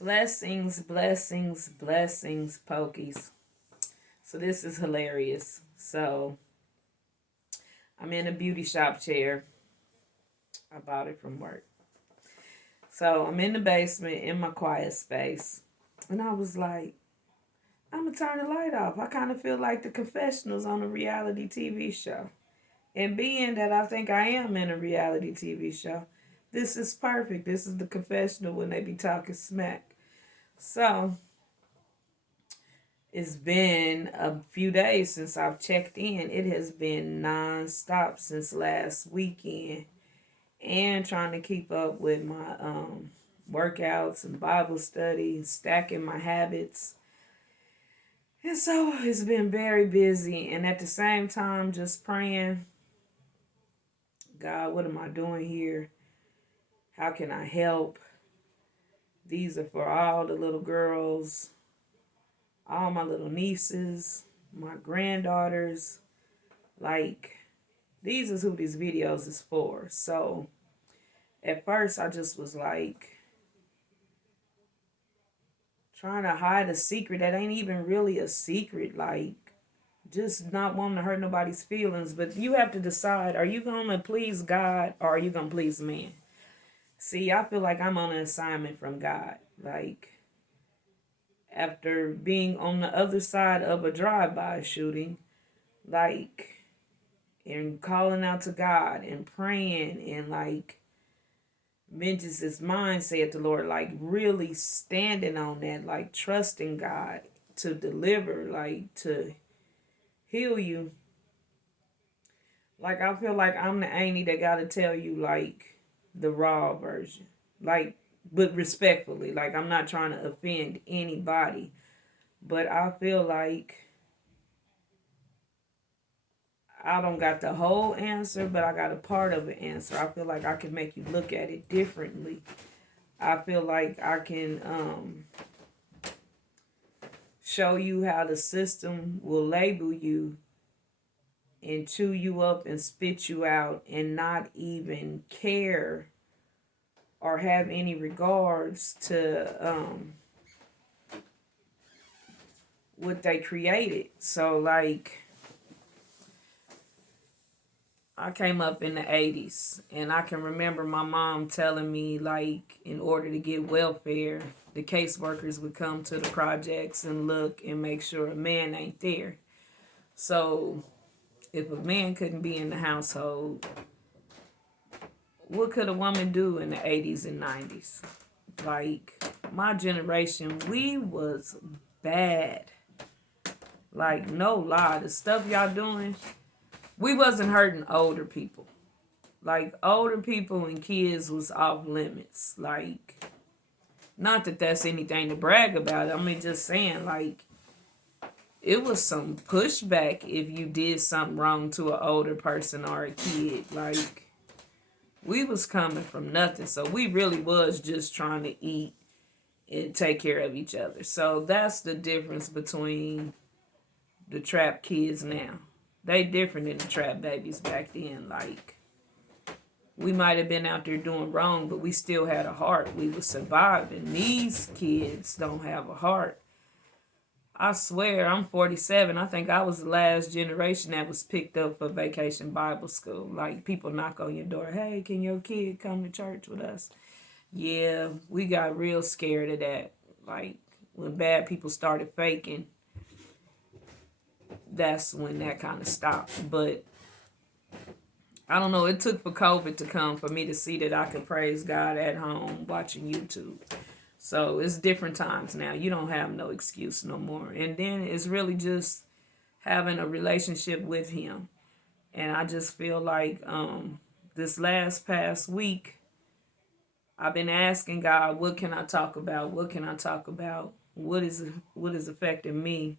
Blessings, blessings, blessings, Pokies. So this is hilarious. So I'm in a beauty shop chair. I bought it from work. So I'm in the basement in my quiet space. And I was like, I'm going to turn the light off. I kind of feel like the confessionals on a reality TV show. And being that I think I am in a reality TV show, this is perfect. This is the confessional when they be talking smack. So it's been a few days since I've checked in. It has been non-stop since last weekend. And trying to keep up with my workouts and Bible study, stacking my habits. And so it's been very busy. And at the same time, just praying, God, what am I doing here? How can I help? These are for all the little girls, all my little nieces, my granddaughters. Like, these is who these videos is for. So at first I just was like trying to hide a secret that ain't even really a secret. Like, just not wanting to hurt nobody's feelings. But you have to decide, are you going to please God or are you going to please man? See, I feel like I'm on an assignment from God. Like, after being on the other side of a drive-by shooting, like, and calling out to God and praying and like, vengeance is mine, said the Lord, like really standing on that, like trusting God to deliver, like to heal you. Like, I feel like I'm the auntie that gotta tell you like the raw version. Like, but respectfully. Like, I'm not trying to offend anybody. But I feel like I don't got the whole answer, but I got a part of the answer. I feel like I can make you look at it differently. I feel like I can show you how the system will label you and chew you up and spit you out and not even care or have any regards to what they created. So, like, I came up in the 80s, and I can remember my mom telling me, like, in order to get welfare, the caseworkers would come to the projects and look and make sure a man ain't there. So, if a man couldn't be in the household, what could a woman do in the 80s and 90s? Like, my generation, we was bad. Like, no lie, the stuff y'all doing, we wasn't hurting older people. Like, older people and kids was off limits. Like, not that that's anything to brag about. I mean, just saying, like, it was some pushback if you did something wrong to an older person or a kid. Like, we was coming from nothing. So we really was just trying to eat and take care of each other. So that's the difference between the trap kids now. They different than the trap babies back then. Like, we might have been out there doing wrong, but we still had a heart. We were surviving. These kids don't have a heart. I swear, I'm 47. I think I was the last generation that was picked up for vacation Bible school. Like, people knock on your door, hey, can your kid come to church with us? Yeah, we got real scared of that. Like, when bad people started faking, that's when that kind of stopped. But I don't know, it took for COVID to come for me to see that I could praise God at home watching YouTube. So it's different times now. You don't have no excuse no more. And then it's really just having a relationship with him. And I just feel like this last past week, I've been asking God, what can I talk about? What can I talk about? What is affecting me?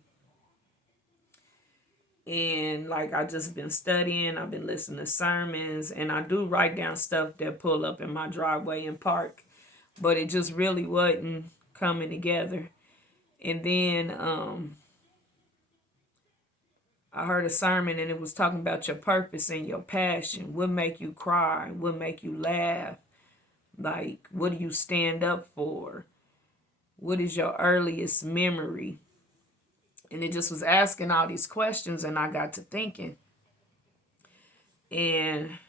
And like, I just been studying, I've been listening to sermons, and I do write down stuff that pull up in my driveway and park, but it just really wasn't coming together. And then I heard a sermon and it was talking about your purpose and your passion. What make you cry? What make you laugh? Like, what do you stand up for? What is your earliest memory? And it just was asking all these questions, and I got to thinking. And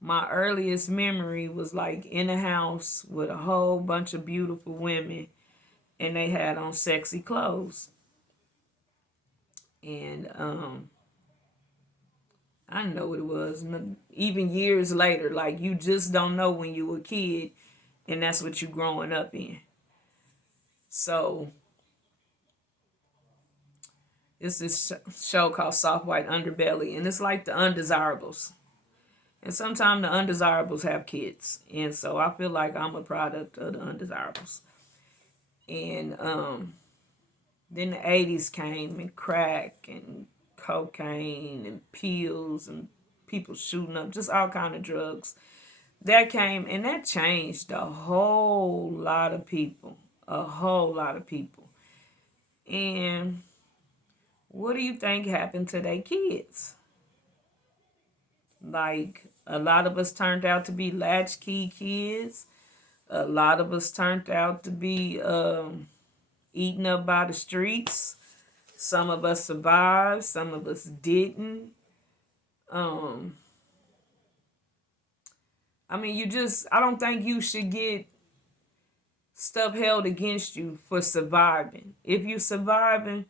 my earliest memory was like in a house with a whole bunch of beautiful women, and they had on sexy clothes. And I didn't know what it was. Even years later, like you just don't know when you were a kid, and that's what you growing up in. So it's this show called Soft White Underbelly, and it's like the undesirables. And sometimes the undesirables have kids, and so I feel like I'm a product of the undesirables. And then the 80s came, and crack and cocaine and pills and people shooting up, just all kind of drugs. That came, and that changed a whole lot of people. A whole lot of people. And what do you think happened to their kids? Like, a lot of us turned out to be latchkey kids. A lot of us turned out to be eaten up by the streets. Some of us survived. Some of us didn't. I mean, I don't think you should get stuff held against you for surviving. If you surviving,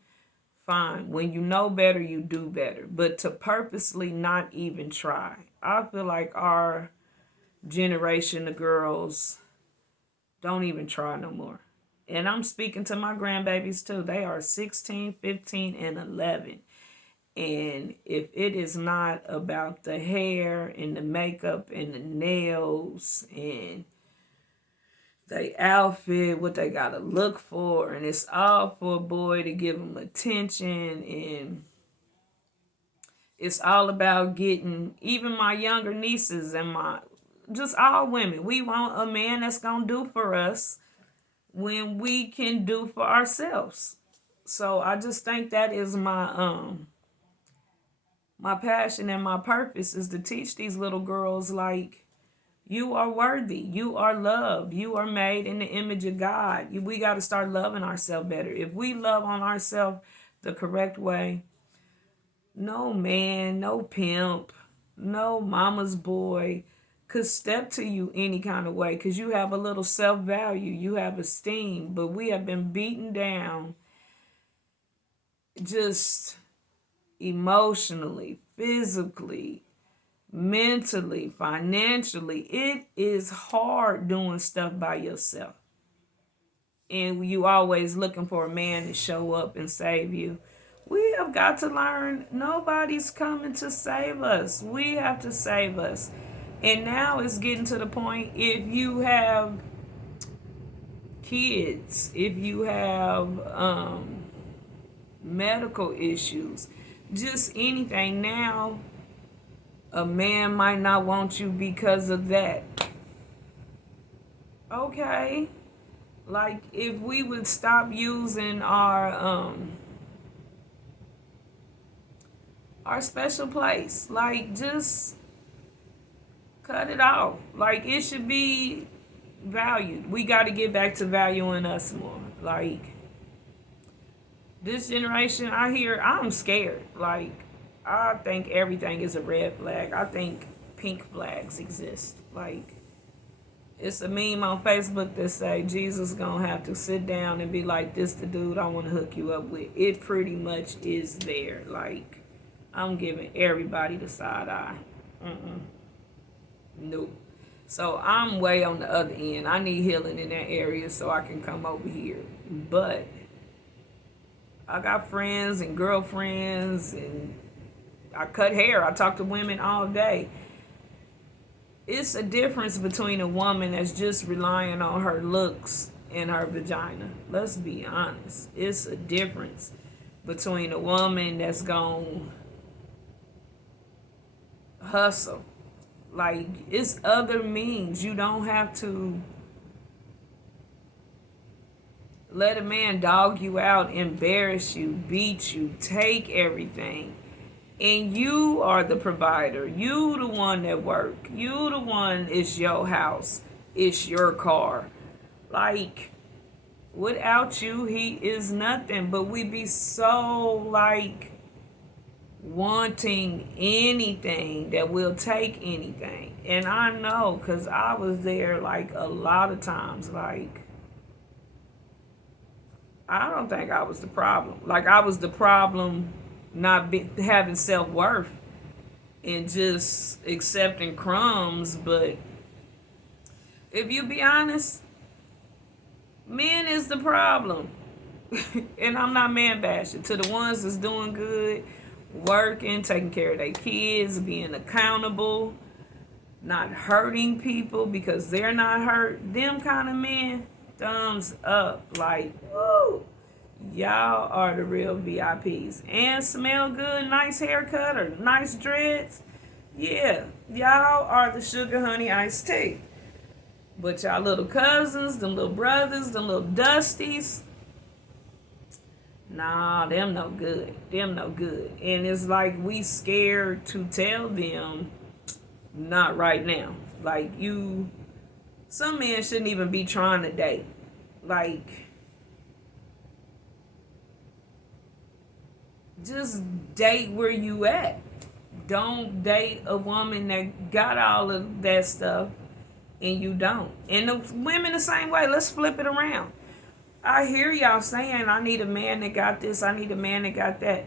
fine. When you know better, you do better. But to purposely not even try. I feel like our generation of girls don't even try no more. And I'm speaking to my grandbabies too. They are 16, 15, and 11. And if it is not about the hair and the makeup and the nails and the outfit, what they gotta look for, and it's all for a boy to give them attention, and it's all about getting even my younger nieces and my just all women. We want a man that's gonna do for us when we can do for ourselves. So I just think that is my passion and my purpose is to teach these little girls, like, you are worthy, you are loved, you are made in the image of God. We got to start loving ourselves better. If we love on ourselves the correct way, no man, no pimp, no mama's boy could step to you any kind of way, because you have a little self-value, you have esteem. But we have been beaten down, just emotionally, physically, mentally, financially. It is hard doing stuff by yourself. And you always looking for a man to show up and save you. We have got to learn nobody's coming to save us. We have to save us. And now it's getting to the point, if you have kids, if you have medical issues, just anything now, a man might not want you because of that. Okay. Like, if we would stop using our special place, like, just cut it off. Like, it should be valued. We got to get back to valuing us more. Like, this generation, I'm scared. Like, I think everything is a red flag. I think pink flags exist. Like, it's a meme on Facebook that say Jesus gonna have to sit down and be like, this the dude I want to hook you up with. It pretty much is there. Like, I'm giving everybody the side eye. Nope. So I'm way on the other end. I need healing in that area so I can come over here. But I got friends and girlfriends, and I cut hair. I talk to women all day. It's a difference between a woman that's just relying on her looks and her vagina. Let's be honest. It's a difference between a woman that's gonna hustle. Like, it's other means. You don't have to let a man dog you out, embarrass you, beat you, take everything. And you are the provider. You the one that work. You the one, it's your house. It's your car. Like, Without you, he is nothing. But we be so like wanting anything that will take anything. And I know because I was there like a lot of times. Like, I don't think I was the problem. Like, I was the problem not having self worth and just accepting crumbs. But if you be honest, men is the problem. And I'm not man bashing. To the ones that's doing good, working, taking care of their kids, being accountable, not hurting people because they're not hurt. Them kind of men, thumbs up. Like, woo, y'all are the real VIPs. And smell good, nice haircut or nice dreads. Yeah, y'all are the sugar honey iced tea. But y'all little cousins, them little brothers, them little dusties, nah, them no good. Them no good. And it's like we scared to tell them, not right now. Like, some men shouldn't even be trying to date. Like, just date where you at. Don't date a woman that got all of that stuff and you don't. And the women the same way. Let's flip it around. I hear y'all saying, I need a man that got this, I need a man that got that.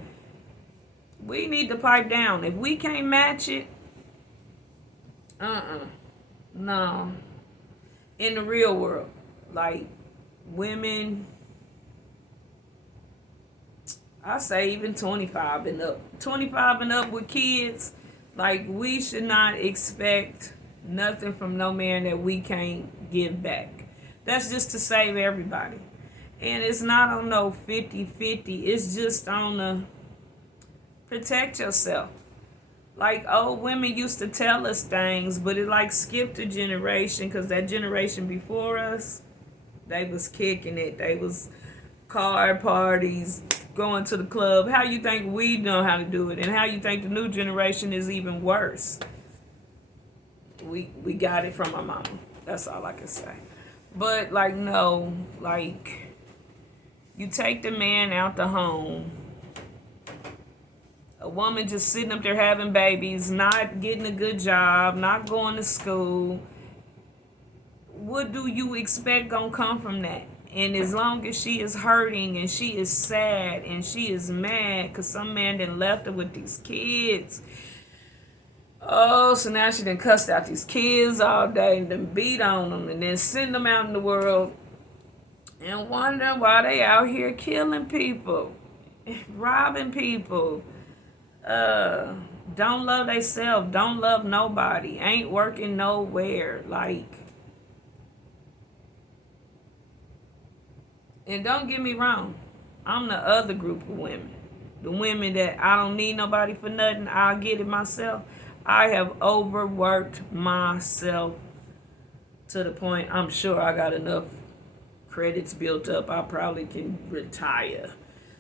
We need to pipe down. If we can't match it, no. In the real world, like, women, I say even 25 and up. 25 and up with kids, like, we should not expect nothing from no man that we can't give back. That's just to save everybody. And it's not on no 50-50. It's just on the protect yourself. Like, old women used to tell us things, but it like skipped a generation because that generation before us, they was kicking it. They was card parties, going to the club. How you think we know how to do it? And how you think the new generation is even worse? We got it from our mama. That's all I can say. But, like, no, like, you take the man out the home. A woman just sitting up there having babies, not getting a good job, not going to school. What do you expect gonna come from that? And as long as she is hurting and she is sad and she is mad because some man done left her with these kids. Oh, so now she done cussed out these kids all day and then beat on them and then send them out in the world and wonder why they out here killing people, robbing people. Don't love theyself, don't love nobody, ain't working nowhere. Like, and don't get me wrong, I'm the other group of women. The women that I don't need nobody for nothing, I'll get it myself. I have overworked myself to the point I'm sure I got enough credits built up, I probably can retire.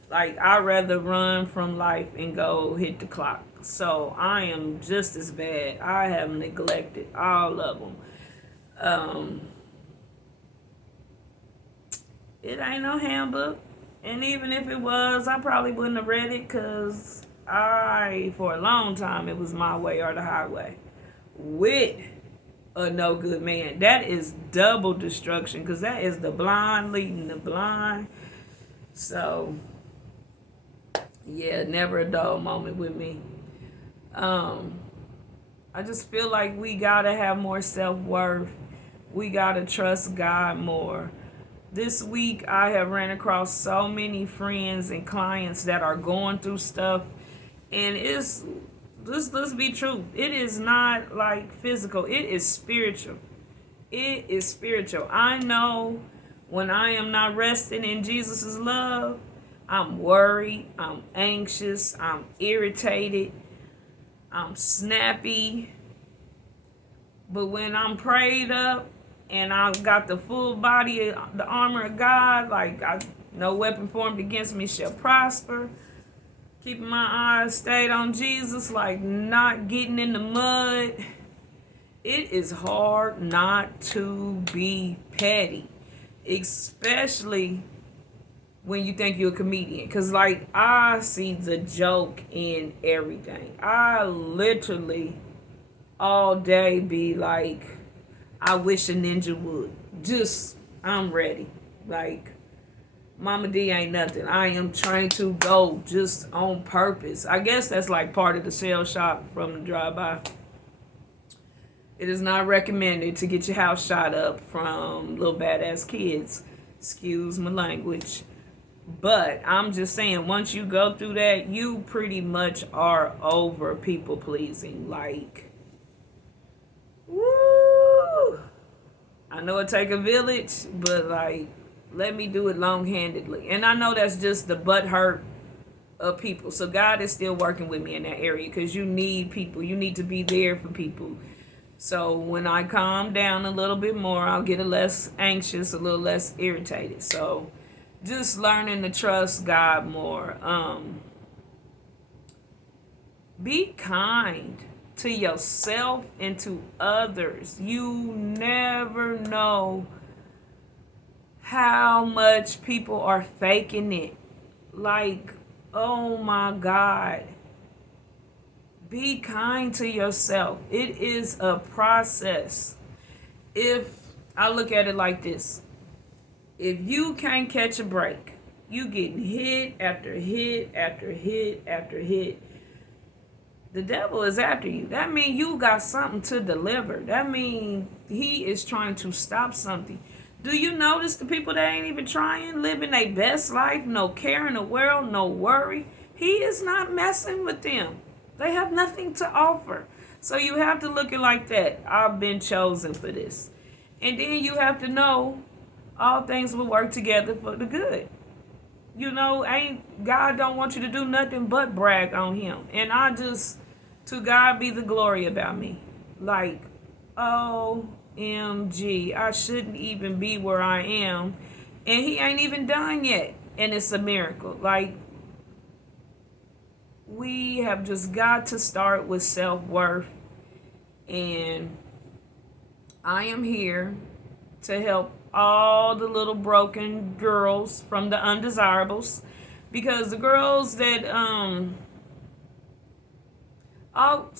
Like, I'd rather run from life and go hit the clock. So I am just as bad. I have neglected all of them. It ain't no handbook. And even if it was, I probably wouldn't have read it because for a long time, it was my way or the highway. With a no good man. That is double destruction because that is the blind leading the blind. So, yeah, never a dull moment with me. I just feel like we gotta have more self-worth. We gotta trust God more. This week I have ran across so many friends and clients that are going through stuff, and let's be true. It is not like physical. It is spiritual. It is spiritual. I know when I am not resting in Jesus' love, I'm worried, I'm anxious, I'm irritated, I'm snappy. But when I'm prayed up and I've got the full body of the armor of God, like, no weapon formed against me shall prosper. Keeping my eyes stayed on Jesus, like not getting in the mud. It is hard not to be petty. especially when you think you're a comedian. Because, like, I see the joke in everything. I literally all day be like, I wish a ninja would. Just, I'm ready. Like, Mama D ain't nothing. I am trying to go just on purpose. I guess that's like part of the shell shock from the drive-by. It is not recommended to get your house shot up from little badass kids. Excuse my language. But I'm just saying, once you go through that, you pretty much are over people pleasing. Like, woo! I know it take a village, but like, let me do it long-handedly. And I know that's just the butt hurt of people. So God is still working with me in that area because you need people. You need to be there for people. So when I calm down a little bit more, I'll get a less anxious, a little less irritated. So just learning to trust God more. Be kind to yourself and to others. You never know how much people are faking it. Like, oh my God. Be kind to yourself. It is a process. If I look at it like this, if you can't catch a break, you getting hit after hit after hit after hit, the devil is after you. That means you got something to deliver. That means he is trying to stop something. Do you notice the people that ain't even trying, living their best life, no care in the world, no worry? He is not messing with them. They have nothing to offer. So you have to look at it like that. I've been chosen for this. And then you have to know all things will work together for the good. You know, ain't God don't want you to do nothing but brag on him. And I just, to God be the glory about me. Like, OMG, I shouldn't even be where I am. And he ain't even done yet. And it's a miracle. Like, we have just got to start with self-worth. And I am here to help all the little broken girls from the undesirables, because the girls that all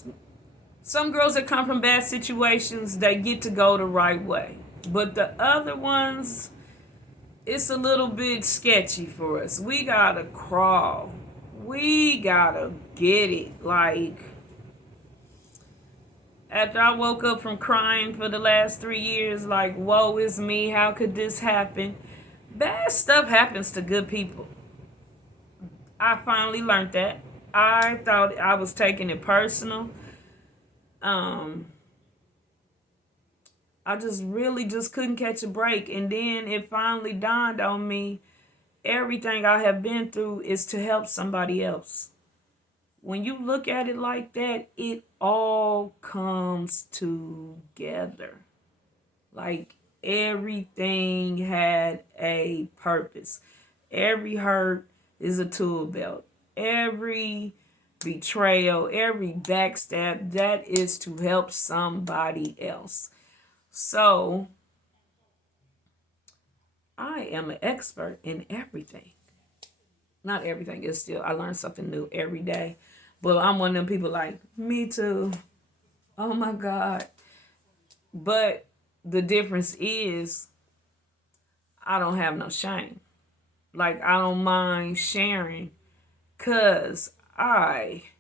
some girls that come from bad situations, they get to go the right way, but the other ones, it's a little bit sketchy for us. We gotta crawl, we gotta get it. Like, after I woke up from crying for the last 3 years, like, woe is me, how could this happen? Bad stuff happens to good people. I finally learned that. I thought I was taking it personal. I just really just couldn't catch a break. And then it finally dawned on me, everything I have been through is to help somebody else. When you look at it like that, it all comes together. Like, everything had a purpose. Every hurt is a tool belt. Every betrayal, every backstab, that is to help somebody else. So, I am an expert in everything. Not everything is still, I learn something new every day. But I'm one of them people like, me too. Oh my God. But the difference is, I don't have no shame. Like, I don't mind sharing, because like,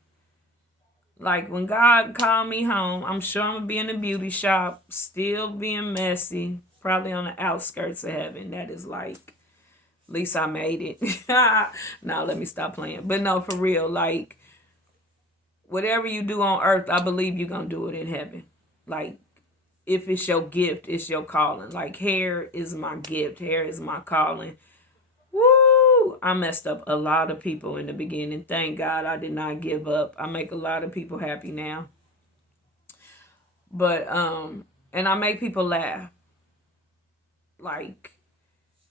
when God called me home, I'm sure I'm going to be in the beauty shop, still being messy, probably on the outskirts of heaven. That is like, at least I made it. Now let me stop playing. But no, for real, like, whatever you do on earth, I believe you're going to do it in heaven. Like, if it's your gift, it's your calling. Like, hair is my gift. Hair is my calling. Woo! I messed up a lot of people in the beginning. Thank God I did not give up. I make a lot of people happy now. But, and I make people laugh. Like,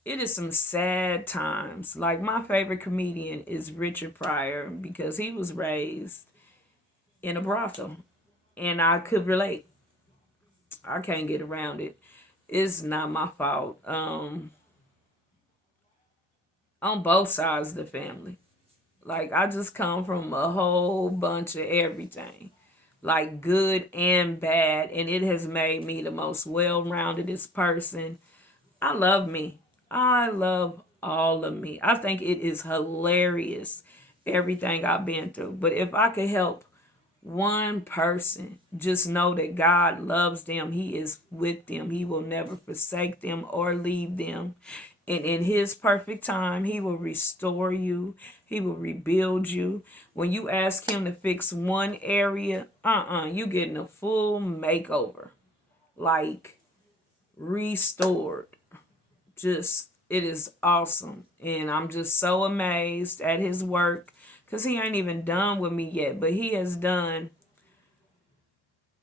it is some sad times. Like, my favorite comedian is Richard Pryor, because he was raised in a brothel. And I could relate. I can't get around it. It's not my fault. on both sides of the family. Like, I just come from a whole bunch of everything, like good and bad, and it has made me the most well-roundedest person. I love me. I love all of me. I think it is hilarious, everything I've been through. But if I could help one person just know that God loves them, He is with them, He will never forsake them or leave them. And in His perfect time, He will restore you, He will rebuild you. When you ask Him to fix one area, you getting a full makeover, like restored. Just, it is awesome. And I'm just so amazed at His work, because He ain't even done with me yet, but He has done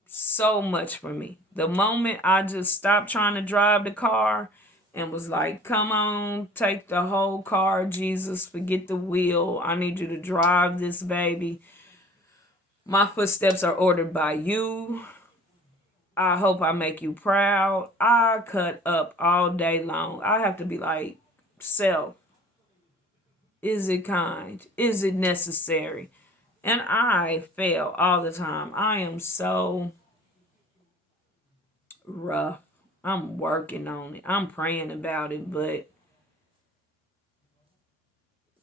so much for me. The moment I just stopped trying to drive the car and was like, come on, take the whole car, Jesus, forget the wheel. I need you to drive this baby. My footsteps are ordered by you. I hope I make you proud. I cut up all day long. I have to be like, self, is it kind? Is it necessary? And I fail all the time. I am so rough. I'm working on it. I'm praying about it, but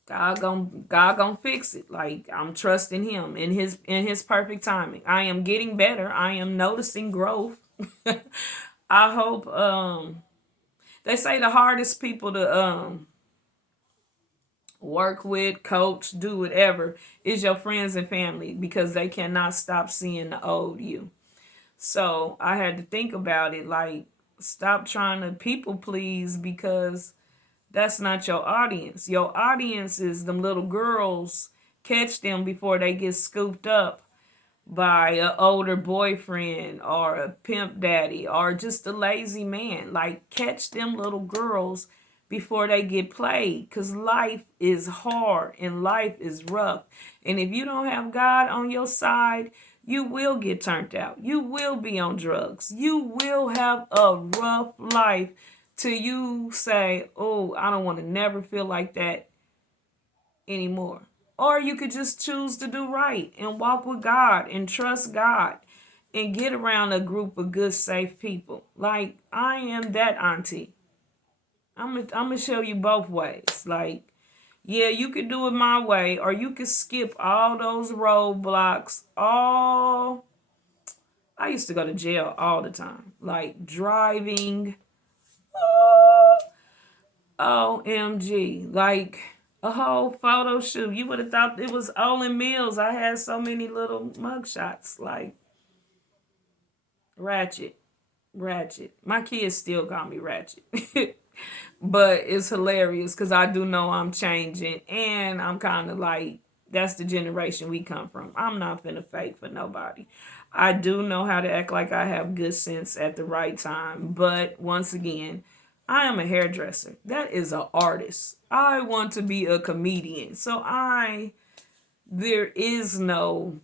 God gonna fix it. Like, I'm trusting Him in His perfect timing. I am getting better. I am noticing growth. I hope they say the hardest people to work with, coach, do whatever is your friends and family, because they cannot stop seeing the old you. So I had to think about it, like, stop trying to people please, because that's not your audience. Your audience is them little girls. Catch them before they get scooped up by an older boyfriend or a pimp daddy or just a lazy man. Like, catch them little girls before they get played, because life is hard and life is rough. And if you don't have God on your side, you will get turned out. You will be on drugs. You will have a rough life till you say, oh, I don't want to never feel like that anymore. Or you could just choose to do right and walk with God and trust God and get around a group of good, safe people. Like, I am that auntie. I'm gonna show you both ways. Like, yeah, you could do it my way, or you could skip all those roadblocks. I used to go to jail all the time. Like, driving. OMG. Like, a whole photo shoot. You would have thought it was Olin Mills. I had so many little mugshots. Like, Ratchet. Ratchet. My kids still call me Ratchet. But it's hilarious because I do know I'm changing. And I'm kind of like, that's the generation we come from. I'm not finna fake for nobody. I do know how to act like I have good sense at the right time. But once again, I am a hairdresser. That is an artist. I want to be a comedian. So there is no,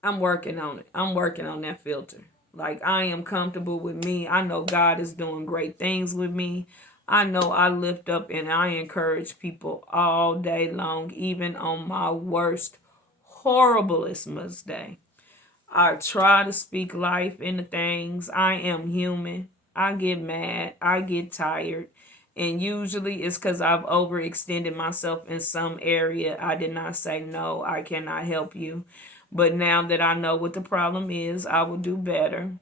I'm working on it. I'm working on that filter. Like, I am comfortable with me. I know God is doing great things with me. I know I lift up and I encourage people all day long, even on my worst, horriblest day. I try to speak life into things. I am human. I get mad. I get tired. And usually it's because I've overextended myself in some area. I did not say, no, I cannot help you. But now that I know what the problem is, I will do better.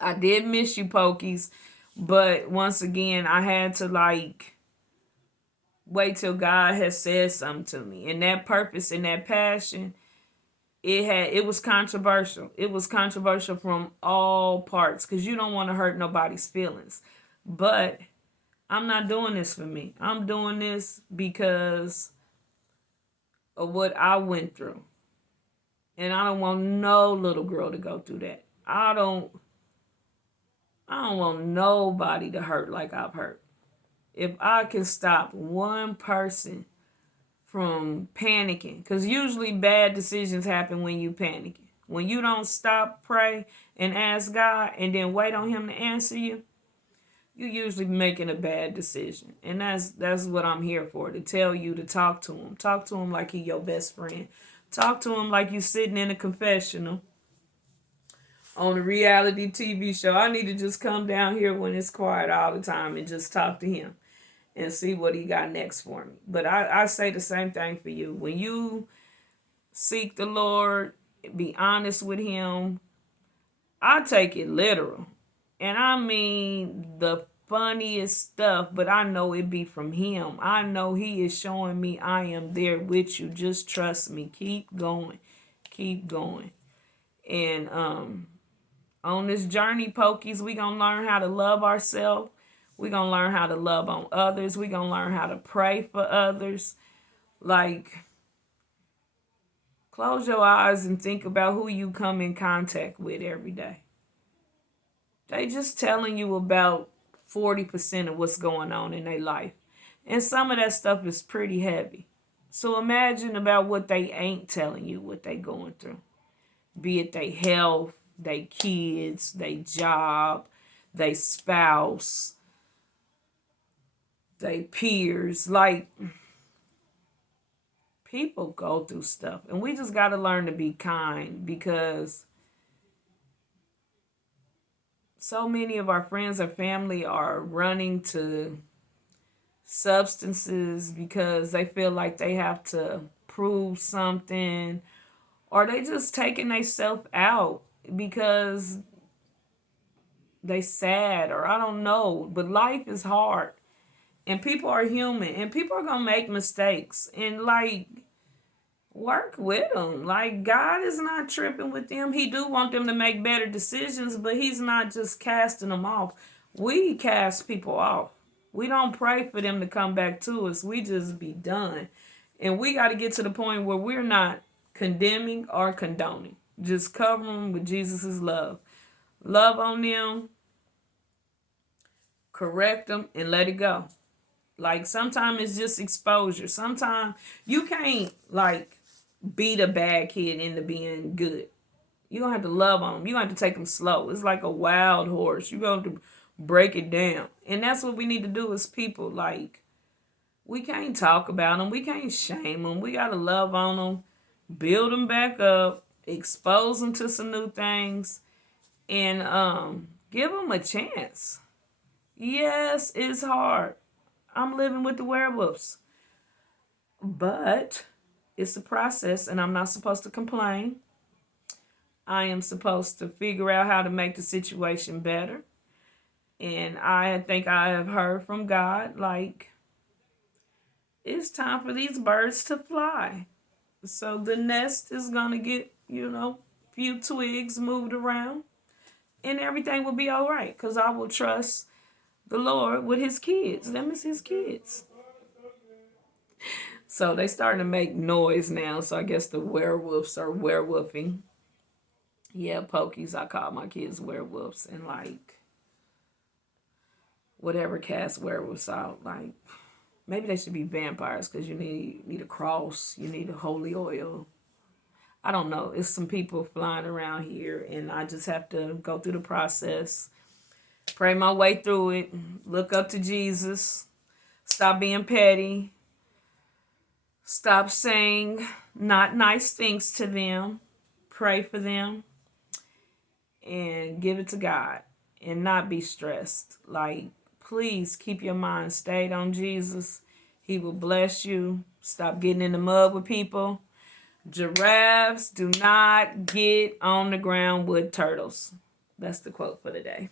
I did miss you, Pokies. But once again, I had to, like, wait till God has said something to me. And that purpose and that passion, it was controversial. It was controversial from all parts, because you don't want to hurt nobody's feelings. But I'm not doing this for me. I'm doing this because of what I went through. And I don't want no little girl to go through that. I don't want nobody to hurt like I've hurt. If I can stop one person from panicking, because usually bad decisions happen when you panicking. When you don't stop, pray, and ask God, and then wait on Him to answer you, you usually making a bad decision. And that's what I'm here for, to tell you to talk to him. Talk to him like he your best friend. Talk to him like you sitting in a confessional on a reality TV show. I need to just come down here when it's quiet all the time and just talk to him and see what he got next for me. But I say the same thing for you. When you seek the Lord, be honest with him, I take it literal. And I mean the funniest stuff, but I know it be from him. I know he is showing me I am there with you. Just trust me. Keep going. Keep going. And on this journey, Pokies, we going to learn how to love ourselves. We going to learn how to love on others. We going to learn how to pray for others. Like, close your eyes and think about who you come in contact with every day. They just telling you about 40% of what's going on in their life. And some of that stuff is pretty heavy. So imagine about what they ain't telling you, what they going through. Be it their health, their kids, their job, their spouse, their peers. Like, people go through stuff. And we just got to learn to be kind, because so many of our friends or family are running to substances because they feel like they have to prove something, or they just taking themselves out because they sad, or I don't know. But life is hard, and people are human, and people are gonna make mistakes, and like, work with them. Like, God is not tripping with them. He do want them to make better decisions, but he's not just casting them off. We cast people off. We don't pray for them to come back to us. We just be done. And we got to get to the point where we're not condemning or condoning. Just cover them with Jesus' love. Love on them, correct them, and let it go. Like, sometimes it's just exposure. Sometimes you can't, like, beat a bad kid into being good. You're going to have to love on them. You're going to have to take them slow. It's like a wild horse. You're going to break it down. And that's what we need to do as people. Like, we can't talk about them. We can't shame them. We got to love on them, build them back up, expose them to some new things, and give them a chance. Yes, it's hard. I'm living with the werewolves. But it's a process, and I'm not supposed to complain. I am supposed to figure out how to make the situation better. And I think I have heard from God, like, it's time for these birds to fly. So the nest is going to get, few twigs moved around, and everything will be all right, because I will trust the Lord with his kids. Them is his kids. So they starting to make noise now. So I guess the werewolves are werewolfing. Yeah, Pokies, I call my kids werewolves. And like, whatever cast werewolves out, like, maybe they should be vampires, because you need a cross. You need a holy oil. I don't know. It's some people flying around here, and I just have to go through the process. Pray my way through it. Look up to Jesus. Stop being petty. Stop saying not nice things to them. Pray for them. And give it to God. And not be stressed. Like, please keep your mind stayed on Jesus. He will bless you. Stop getting in the mud with people. Giraffes do not get on the ground with turtles. That's the quote for the day.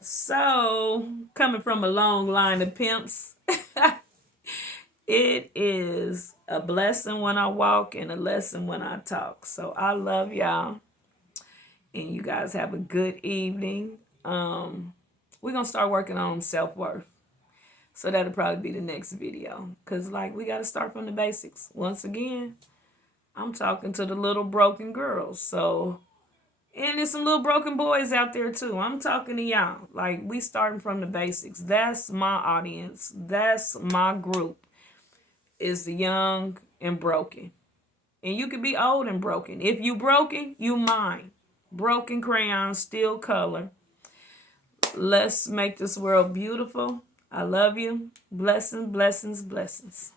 So, coming from a long line of pimps, it is a blessing when I walk and a lesson when I talk. So, I love y'all. And you guys have a good evening. We're going to start working on self-worth. So, that'll probably be the next video. Because, like, we got to start from the basics. Once again, I'm talking to the little broken girls. So, and there's some little broken boys out there too. I'm talking to y'all. Like, we starting from the basics. That's my audience. That's my group. Is the young and broken. And you can be old and broken. If you broken, you mine. Broken crayon, still color. Let's make this world beautiful. I love you. Blessings, blessings, blessings.